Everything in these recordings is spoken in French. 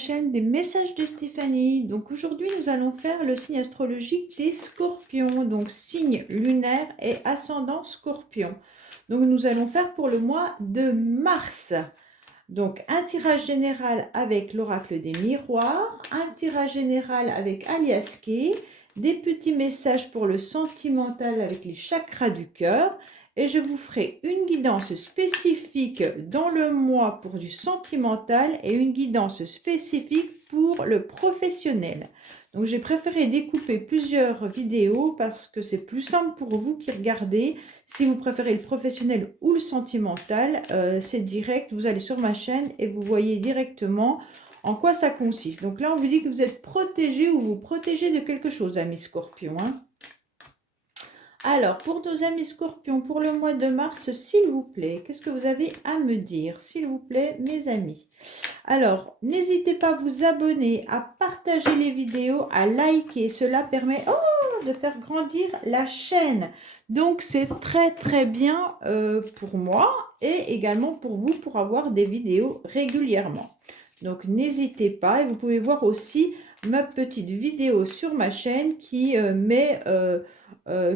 chaîne des messages de Stéphanie. Donc aujourd'hui, nous allons faire le signe astrologique des scorpions. Donc signe lunaire et ascendant scorpion. Donc nous allons faire pour le mois de mars. Donc un tirage général avec l'oracle des miroirs, un tirage général avec Alias Key, des petits messages pour le sentimental avec les chakras du cœur. Et je vous ferai une guidance spécifique dans le mois pour du sentimental et une guidance spécifique pour le professionnel. Donc j'ai préféré découper plusieurs vidéos parce que c'est plus simple pour vous qui regardez. Si vous préférez le professionnel ou le sentimental, c'est direct. Vous allez sur ma chaîne et vous voyez directement en quoi ça consiste. Donc là, on vous dit que vous êtes protégé ou vous protégez de quelque chose, amis scorpions, hein. Alors, pour nos amis scorpions, pour le mois de mars, s'il vous plaît, qu'est-ce que vous avez à me dire, s'il vous plaît, mes amis? Alors, n'hésitez pas à vous abonner, à partager les vidéos, à liker. Cela permet de faire grandir la chaîne. Donc, c'est très, très bien pour moi et également pour vous pour avoir des vidéos régulièrement. Donc, n'hésitez pas. Et vous pouvez voir aussi ma petite vidéo sur ma chaîne qui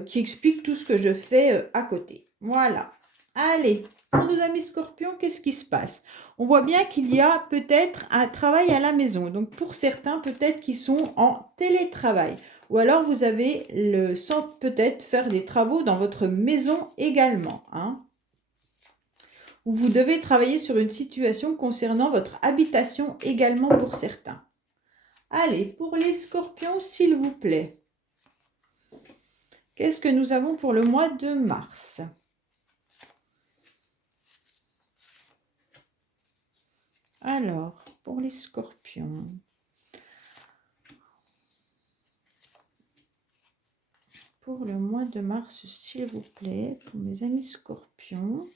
qui explique tout ce que je fais à côté. Voilà. Allez, pour nos amis scorpions, qu'est-ce qui se passe? On voit bien qu'il y a peut-être un travail à la maison. Donc, pour certains, peut-être qu'ils sont en télétravail. Ou alors, vous avez le sens peut-être faire des travaux dans votre maison également, hein. Ou vous devez travailler sur une situation concernant votre habitation également pour certains. Allez, pour les scorpions, s'il vous plaît. Qu'est-ce que nous avons pour le mois de mars? Alors, pour les scorpions. Pour le mois de mars, s'il vous plaît, pour mes amis scorpions.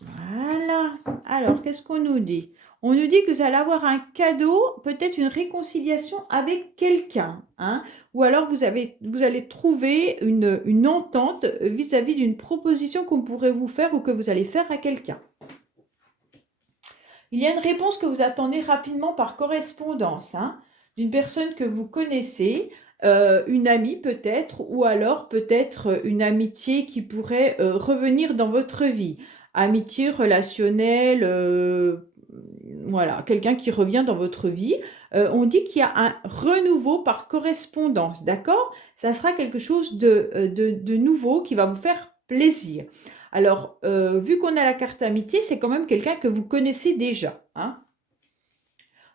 Voilà. Alors, qu'est-ce qu'on nous dit? On nous dit que vous allez avoir un cadeau, peut-être une réconciliation avec quelqu'un, hein, ou alors vous allez trouver une entente vis-à-vis d'une proposition qu'on pourrait vous faire ou que vous allez faire à quelqu'un. Il y a une réponse que vous attendez rapidement par correspondance, hein, d'une personne que vous connaissez, une amie peut-être, ou alors peut-être une amitié qui pourrait revenir dans votre vie. Amitié relationnelle, voilà, quelqu'un qui revient dans votre vie. On dit qu'il y a un renouveau par correspondance, d'accord? Ça sera quelque chose de nouveau qui va vous faire plaisir. Alors, vu qu'on a la carte amitié, c'est quand même quelqu'un que vous connaissez déjà, hein?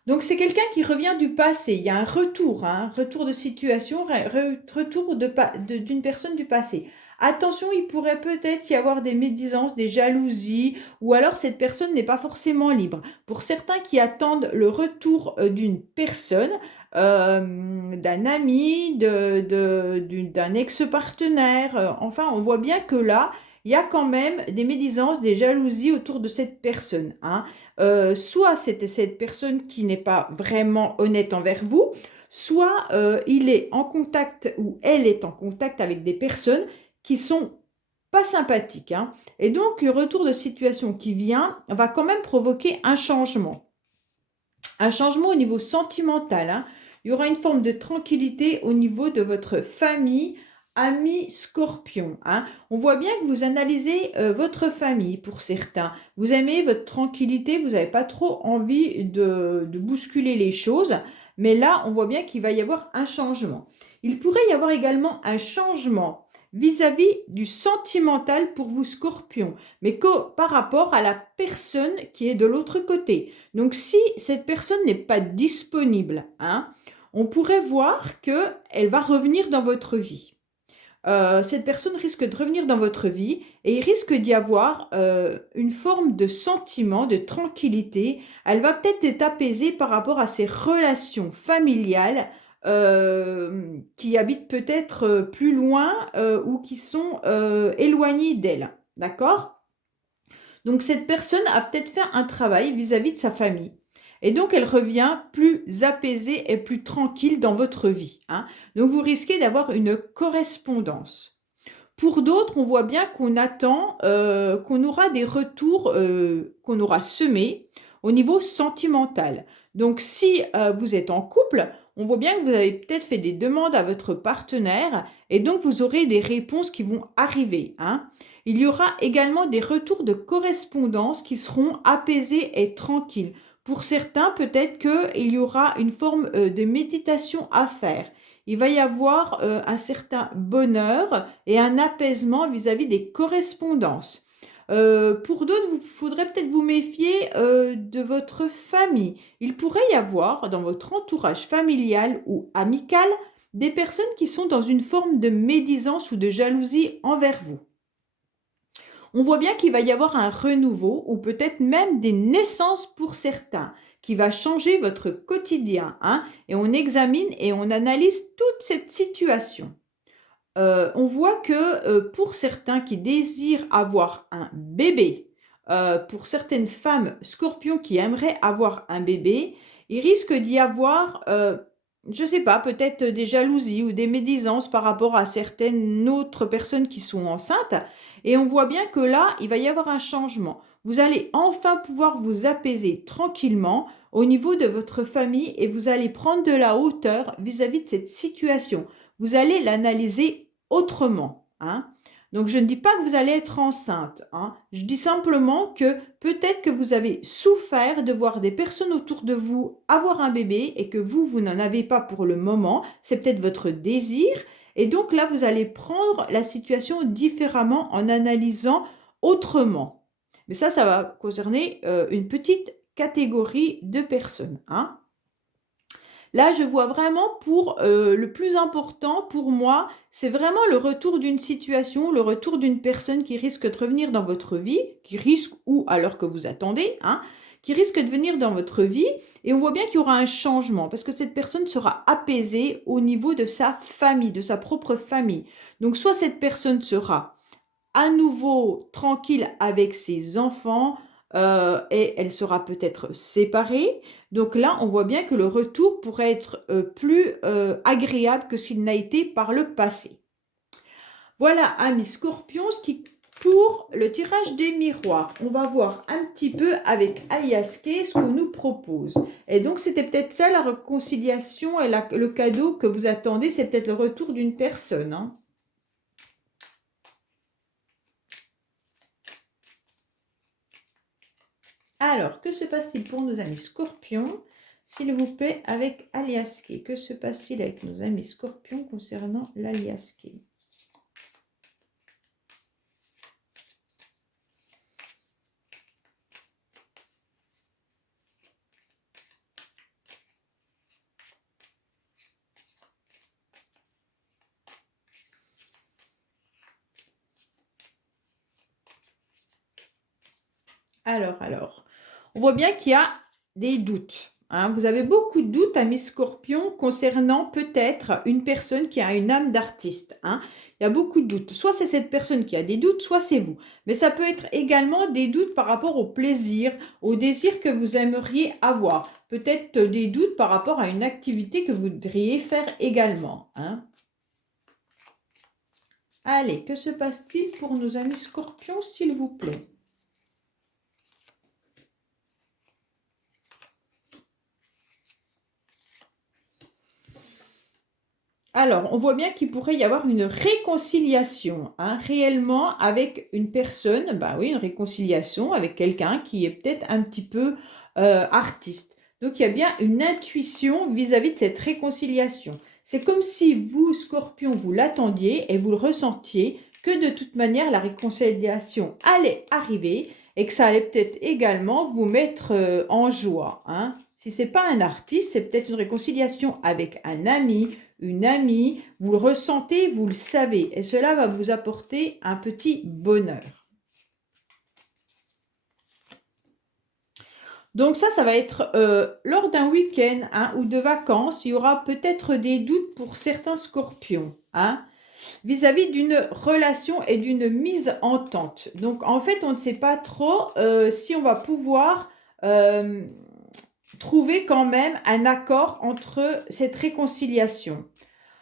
Donc, c'est quelqu'un qui revient du passé. Il y a un retour, hein, retour de situation, retour d'une personne du passé. Attention, il pourrait peut-être y avoir des médisances, des jalousies, ou alors cette personne n'est pas forcément libre. Pour certains qui attendent le retour d'une personne, d'un ami, d'un ex-partenaire, enfin, on voit bien que là, il y a quand même des médisances, des jalousies autour de cette personne, hein. Soit c'est cette personne qui n'est pas vraiment honnête envers vous, soit il est en contact ou elle est en contact avec des personnes qui sont pas sympathiques, hein. Et donc, le retour de situation qui vient va quand même provoquer un changement. Un changement au niveau sentimental, hein. Il y aura une forme de tranquillité au niveau de votre famille, amis scorpion, hein. On voit bien que vous analysez votre famille pour certains. Vous aimez votre tranquillité, vous n'avez pas trop envie de bousculer les choses. Mais là, on voit bien qu'il va y avoir un changement. Il pourrait y avoir également un changement vis-à-vis du sentimental pour vous scorpions, mais par rapport à la personne qui est de l'autre côté. Donc, si cette personne n'est pas disponible, hein, on pourrait voir qu'elle va revenir dans votre vie. Cette personne risque de revenir dans votre vie et il risque d'y avoir une forme de sentiment, de tranquillité. Elle va peut-être être apaisée par rapport à ses relations familiales qui habitent peut-être plus loin ou qui sont éloignées d'elle. D'accord? Donc, cette personne a peut-être fait un travail vis-à-vis de sa famille. Et donc, elle revient plus apaisée et plus tranquille dans votre vie, hein. Donc, vous risquez d'avoir une correspondance. Pour d'autres, on voit bien qu'on attend, qu'on aura des retours, qu'on aura semés au niveau sentimental. Donc si, vous êtes en couple, on voit bien que vous avez peut-être fait des demandes à votre partenaire et donc vous aurez des réponses qui vont arriver, hein. Il y aura également des retours de correspondance qui seront apaisés et tranquilles. Pour certains, peut-être qu'il y aura une forme, de méditation à faire. Il va y avoir un certain bonheur et un apaisement vis-à-vis des correspondances. Pour d'autres, il faudrait peut-être vous méfier de votre famille. Il pourrait y avoir dans votre entourage familial ou amical des personnes qui sont dans une forme de médisance ou de jalousie envers vous. On voit bien qu'il va y avoir un renouveau ou peut-être même des naissances pour certains qui va changer votre quotidien, hein, et on examine et on analyse toute cette situation. On voit que pour certains qui désirent avoir un bébé, pour certaines femmes scorpions qui aimeraient avoir un bébé, il risque d'y avoir, je ne sais pas, peut-être des jalousies ou des médisances par rapport à certaines autres personnes qui sont enceintes. Et on voit bien que là, il va y avoir un changement. Vous allez enfin pouvoir vous apaiser tranquillement au niveau de votre famille et vous allez prendre de la hauteur vis-à-vis de cette situation. Vous allez l'analyser autrement, hein. Donc, je ne dis pas que vous allez être enceinte, hein. Je dis simplement que peut-être que vous avez souffert de voir des personnes autour de vous avoir un bébé et que vous n'en avez pas pour le moment. C'est peut-être votre désir. Et donc là, vous allez prendre la situation différemment en analysant autrement. Mais ça va concerner une petite catégorie de personnes, hein. Là, je vois vraiment pour le plus important pour moi, c'est vraiment le retour d'une situation, le retour d'une personne qui risque de revenir dans votre vie, qui risque ou alors que vous attendez, hein, qui risque de venir dans votre vie et on voit bien qu'il y aura un changement parce que cette personne sera apaisée au niveau de sa famille, de sa propre famille. Donc soit cette personne sera à nouveau tranquille avec ses enfants et elle sera peut-être séparée. Donc là, on voit bien que le retour pourrait être plus agréable que s'il n'a été par le passé. Voilà, amis scorpions, ce qui pour le tirage des miroirs. On va voir un petit peu avec Aliaské ce qu'on nous propose. Et donc, c'était peut-être ça la réconciliation et le cadeau que vous attendez. C'est peut-être le retour d'une personne, hein. Alors, que se passe-t-il pour nos amis scorpions, s'il vous plaît, avec Aliaské? Que se passe-t-il avec nos amis scorpions concernant l'Aliaské? Alors, on voit bien qu'il y a des doutes, hein. Vous avez beaucoup de doutes, amis scorpions, concernant peut-être une personne qui a une âme d'artiste, hein. Il y a beaucoup de doutes. Soit c'est cette personne qui a des doutes, soit c'est vous. Mais ça peut être également des doutes par rapport au plaisir, au désir que vous aimeriez avoir. Peut-être des doutes par rapport à une activité que vous voudriez faire également, hein. Allez, que se passe-t-il pour nos amis scorpions, s'il vous plaît? Alors, on voit bien qu'il pourrait y avoir une réconciliation, hein, réellement avec une personne, bah oui, une réconciliation avec quelqu'un qui est peut-être un petit peu artiste. Donc, il y a bien une intuition vis-à-vis de cette réconciliation. C'est comme si vous, Scorpion, vous l'attendiez et vous le ressentiez que de toute manière, la réconciliation allait arriver et que ça allait peut-être également vous mettre en joie, hein. Si ce n'est pas un artiste, c'est peut-être une réconciliation avec un ami, une amie, vous le ressentez, vous le savez, et cela va vous apporter un petit bonheur. Donc ça va être lors d'un week-end, hein, ou de vacances, il y aura peut-être des doutes pour certains scorpions, hein, vis-à-vis d'une relation et d'une mise en tente. Donc en fait, on ne sait pas trop si on va pouvoir trouver quand même un accord entre cette réconciliation.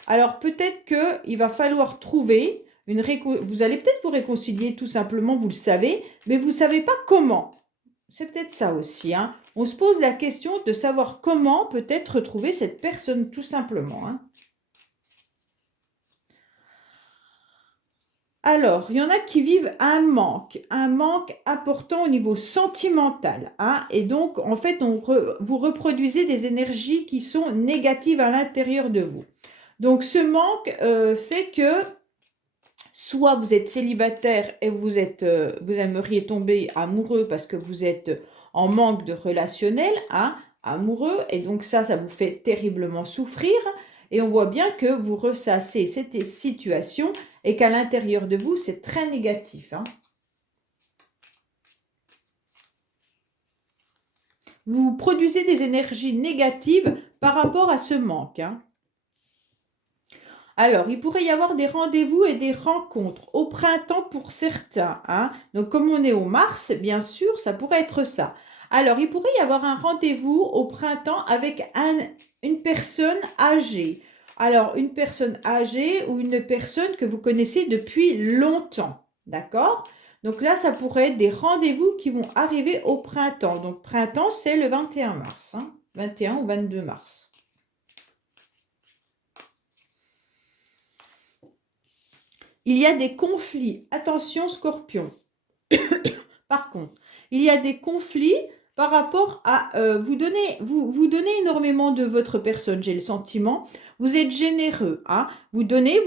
Alors peut-être qu'il va falloir trouver Vous allez peut-être vous réconcilier tout simplement, vous le savez, mais vous ne savez pas comment. C'est peut-être ça aussi, hein. On se pose la question de savoir comment peut-être retrouver cette personne, tout simplement, hein. Alors, il y en a qui vivent un manque important au niveau sentimental, hein. Et donc, en fait, vous reproduisez des énergies qui sont négatives à l'intérieur de vous. Donc, ce manque fait que soit vous êtes célibataire et vous aimeriez tomber amoureux parce que vous êtes en manque de relationnel, hein, amoureux, et donc ça vous fait terriblement souffrir. Et on voit bien que vous ressassez cette situation et qu'à l'intérieur de vous, c'est très négatif, hein. Vous produisez des énergies négatives par rapport à ce manque, hein. Alors, il pourrait y avoir des rendez-vous et des rencontres au printemps pour certains, hein. Donc, comme on est au mars, bien sûr, ça pourrait être ça. Alors, il pourrait y avoir un rendez-vous au printemps avec une personne âgée. Alors, une personne âgée ou une personne que vous connaissez depuis longtemps, d'accord? Donc là, ça pourrait être des rendez-vous qui vont arriver au printemps. Donc, printemps, c'est le 21 mars, hein, 21 ou 22 mars. Il y a des conflits. Attention, Scorpion. Par contre, il y a des conflits par rapport à vous donnez énormément de votre personne, j'ai le sentiment. Vous êtes généreux, hein. Vous donnez,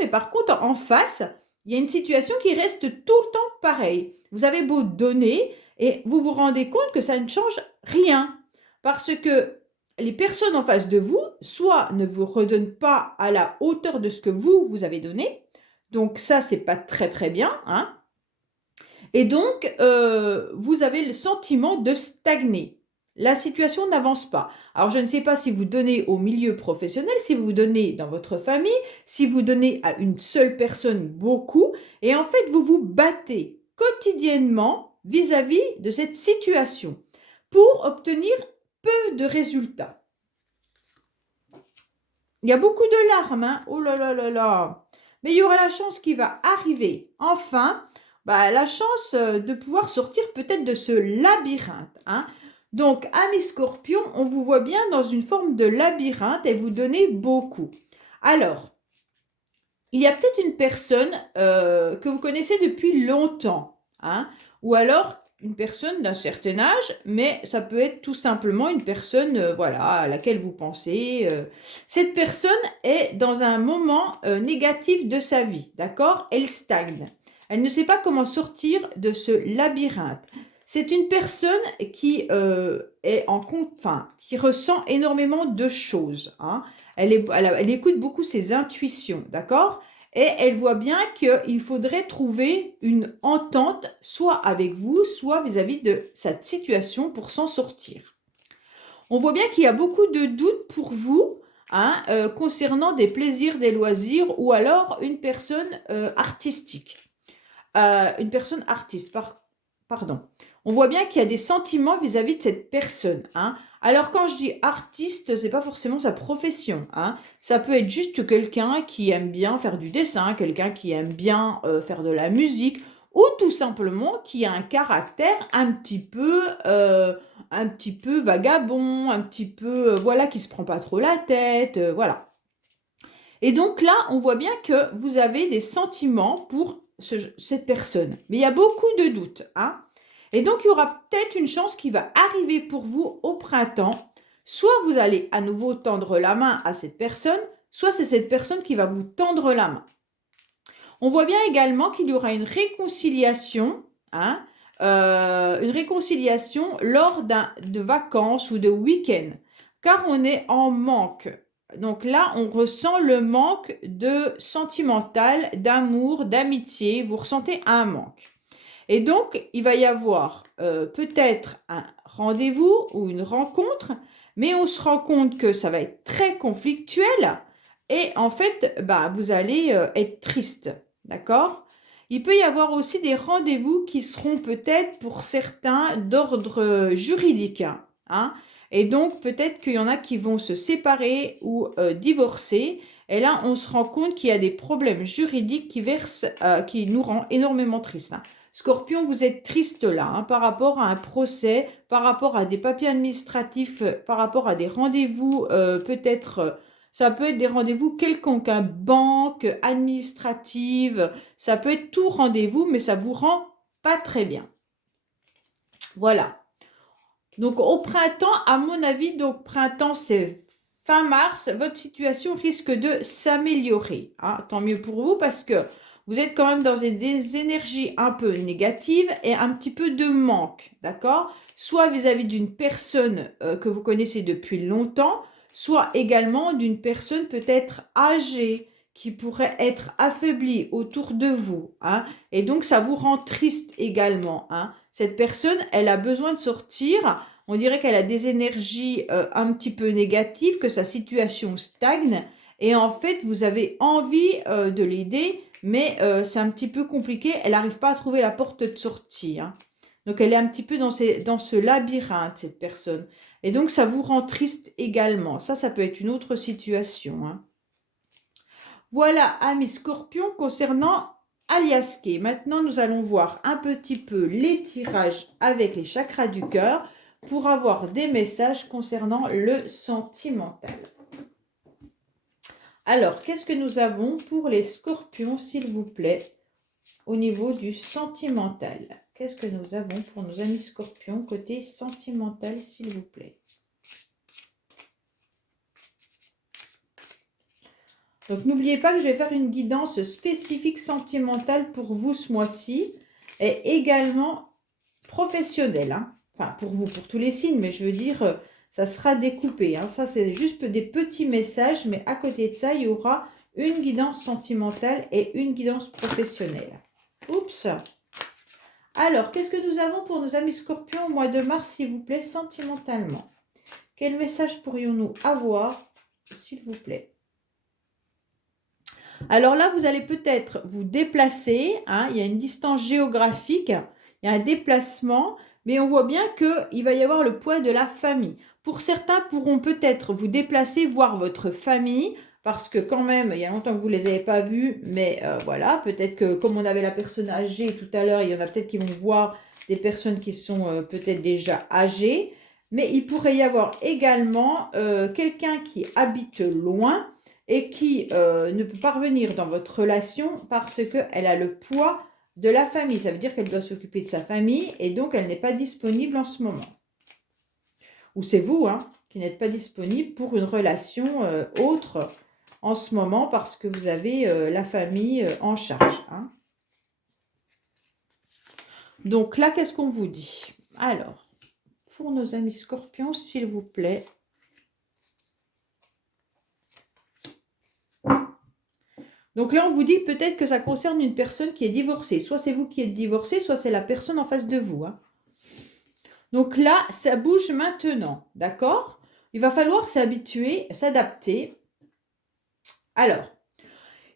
mais par contre, en face, il y a une situation qui reste tout le temps pareille. Vous avez beau donner et vous vous rendez compte que ça ne change rien. Parce que les personnes en face de vous, soit ne vous redonnent pas à la hauteur de ce que vous avez donné, donc ça, c'est pas très très bien, hein. Et donc, vous avez le sentiment de stagner. La situation n'avance pas. Alors, je ne sais pas si vous donnez au milieu professionnel, si vous donnez dans votre famille, si vous donnez à une seule personne beaucoup, et en fait, vous vous battez quotidiennement vis-à-vis de cette situation pour obtenir peu de résultats. Il y a beaucoup de larmes, hein. Oh là là là là. Mais il y aura la chance qui va arriver. Enfin, la chance de pouvoir sortir peut-être de ce labyrinthe, hein. Donc, amis Scorpion, on vous voit bien dans une forme de labyrinthe et vous donnez beaucoup. Alors, il y a peut-être une personne que vous connaissez depuis longtemps, hein, ou alors une personne d'un certain âge, mais ça peut être tout simplement une personne voilà, à laquelle vous pensez. Cette personne est dans un moment négatif de sa vie, d'accord? Elle stagne. Elle ne sait pas comment sortir de ce labyrinthe. C'est une personne qui qui ressent énormément de choses, hein. Elle écoute beaucoup ses intuitions, d'accord? Et elle voit bien qu'il faudrait trouver une entente, soit avec vous, soit vis-à-vis de cette situation pour s'en sortir. On voit bien qu'il y a beaucoup de doutes pour vous, hein, concernant des plaisirs, des loisirs, ou alors une personne artistique. Une personne artiste, pardon. On voit bien qu'il y a des sentiments vis-à-vis de cette personne, hein. Alors, quand je dis artiste, c'est pas forcément sa profession, hein. Ça peut être juste quelqu'un qui aime bien faire du dessin, quelqu'un qui aime bien faire de la musique, ou tout simplement qui a un caractère un petit peu vagabond, un petit peu, voilà, qui se prend pas trop la tête, voilà. Et donc là, on voit bien que vous avez des sentiments pour cette personne. Mais il y a beaucoup de doutes, hein. Et donc, il y aura peut-être une chance qui va arriver pour vous au printemps. Soit vous allez à nouveau tendre la main à cette personne, soit c'est cette personne qui va vous tendre la main. On voit bien également qu'il y aura une réconciliation, hein, une réconciliation lors de vacances ou de week-end, car on est en manque. Donc là, on ressent le manque de sentimental, d'amour, d'amitié. Vous ressentez un manque. Et donc, il va y avoir peut-être un rendez-vous ou une rencontre, mais on se rend compte que ça va être très conflictuel et en fait, vous allez être triste, d'accord? Il peut y avoir aussi des rendez-vous qui seront peut-être pour certains d'ordre juridique, hein. Et donc, peut-être qu'il y en a qui vont se séparer ou divorcer. Et là, on se rend compte qu'il y a des problèmes juridiques qui nous rendent énormément tristes, hein. Scorpion, vous êtes triste là, hein, par rapport à un procès, par rapport à des papiers administratifs, par rapport à des rendez-vous, peut-être, ça peut être des rendez-vous quelconques, hein, banque, administrative, ça peut être tout rendez-vous, mais ça vous rend pas très bien. Voilà. Donc, au printemps, à mon avis, donc printemps, c'est fin mars, votre situation risque de s'améliorer, hein. Tant mieux pour vous parce que vous êtes quand même dans des énergies un peu négatives et un petit peu de manque, d'accord? Soit vis-à-vis d'une personne que vous connaissez depuis longtemps, soit également d'une personne peut-être âgée qui pourrait être affaiblie autour de vous, hein. Et donc, ça vous rend triste également, hein. Cette personne, elle a besoin de sortir. On dirait qu'elle a des énergies un petit peu négatives, que sa situation stagne. Et en fait, vous avez envie de l'aider, mais c'est un petit peu compliqué. Elle n'arrive pas à trouver la porte de sortie, hein. Donc, elle est un petit peu dans ce labyrinthe, cette personne. Et donc, ça vous rend triste également. Ça peut être une autre situation, hein. Voilà, amis Scorpions, concernant Aliaské. Maintenant, nous allons voir un petit peu les tirages avec les chakras du cœur pour avoir des messages concernant le sentimental. Alors, qu'est-ce que nous avons pour les Scorpions, s'il vous plaît, au niveau du sentimental? Qu'est-ce que nous avons pour nos amis Scorpions côté sentimental, s'il vous plaît? Donc, n'oubliez pas que je vais faire une guidance spécifique sentimentale pour vous ce mois-ci et également professionnelle, hein. Enfin, pour vous, pour tous les signes, mais je veux dire, ça sera découpé, hein. Ça, c'est juste des petits messages, mais à côté de ça, il y aura une guidance sentimentale et une guidance professionnelle. Oups! Alors, qu'est-ce que nous avons pour nos amis Scorpions au mois de mars, s'il vous plaît, sentimentalement? Quel message pourrions-nous avoir, s'il vous plaît? Alors là, vous allez peut-être vous déplacer, hein, il y a une distance géographique, il y a un déplacement, mais on voit bien qu'il va y avoir le poids de la famille. Pour certains, pourront peut-être vous déplacer, voir votre famille, parce que quand même, il y a longtemps que vous ne les avez pas vus, mais voilà, peut-être que comme on avait la personne âgée tout à l'heure, il y en a peut-être qui vont voir des personnes qui sont peut-être déjà âgées, mais il pourrait y avoir également quelqu'un qui habite loin, et qui ne peut pas revenir dans votre relation parce qu'elle a le poids de la famille. Ça veut dire qu'elle doit s'occuper de sa famille et donc elle n'est pas disponible en ce moment. Ou c'est vous, hein, qui n'êtes pas disponible pour une relation autre en ce moment parce que vous avez la famille en charge, hein. Donc là, qu'est-ce qu'on vous dit? Alors, pour nos amis Scorpions, s'il vous plaît, donc là, on vous dit peut-être que ça concerne une personne qui est divorcée. Soit c'est vous qui êtes divorcé, soit c'est la personne en face de vous, hein. Donc là, ça bouge maintenant, d'accord? Il va falloir s'habituer, s'adapter. Alors,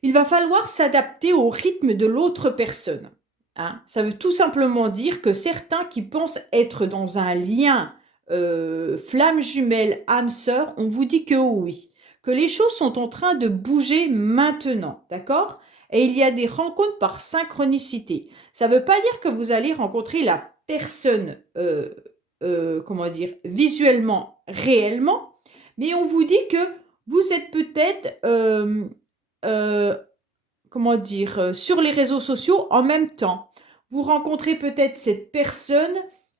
il va falloir s'adapter au rythme de l'autre personne, hein. Ça veut tout simplement dire que certains qui pensent être dans un lien flamme jumelle, âme sœur, on vous dit que oui, que les choses sont en train de bouger maintenant, d'accord? Et il y a des rencontres par synchronicité. Ça ne veut pas dire que vous allez rencontrer la personne, comment dire, visuellement, réellement, mais on vous dit que vous êtes peut-être, comment dire, sur les réseaux sociaux en même temps. Vous rencontrez peut-être cette personne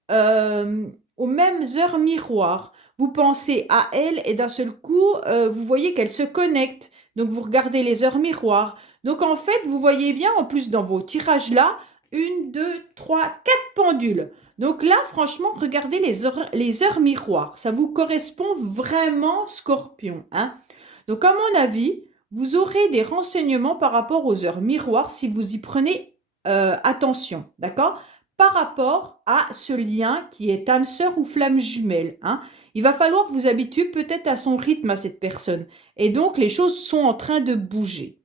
aux mêmes heures miroirs. Vous pensez à elle et d'un seul coup, vous voyez qu'elle se connecte. Donc, vous regardez les heures miroirs. Donc, en fait, vous voyez bien, en plus, dans vos tirages-là, 1, 2, 3, 4 pendules. Donc là, franchement, regardez les heures miroirs. Ça vous correspond vraiment, Scorpion, hein? Donc, à mon avis, vous aurez des renseignements par rapport aux heures miroirs si vous y prenez attention, d'accord? Par rapport à ce lien qui est âme sœur ou flamme jumelle, hein. Il va falloir vous habituer peut-être à son rythme, à cette personne. Et donc, les choses sont en train de bouger.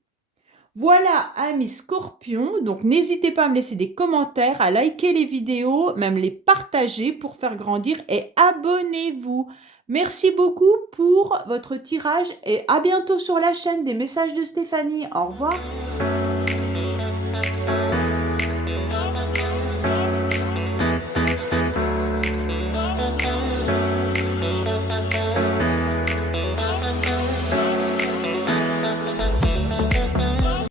Voilà, amis scorpions, donc n'hésitez pas à me laisser des commentaires, à liker les vidéos, même les partager pour faire grandir et abonnez-vous. Merci beaucoup pour votre tirage et à bientôt sur la chaîne des messages de Stéphanie. Au revoir.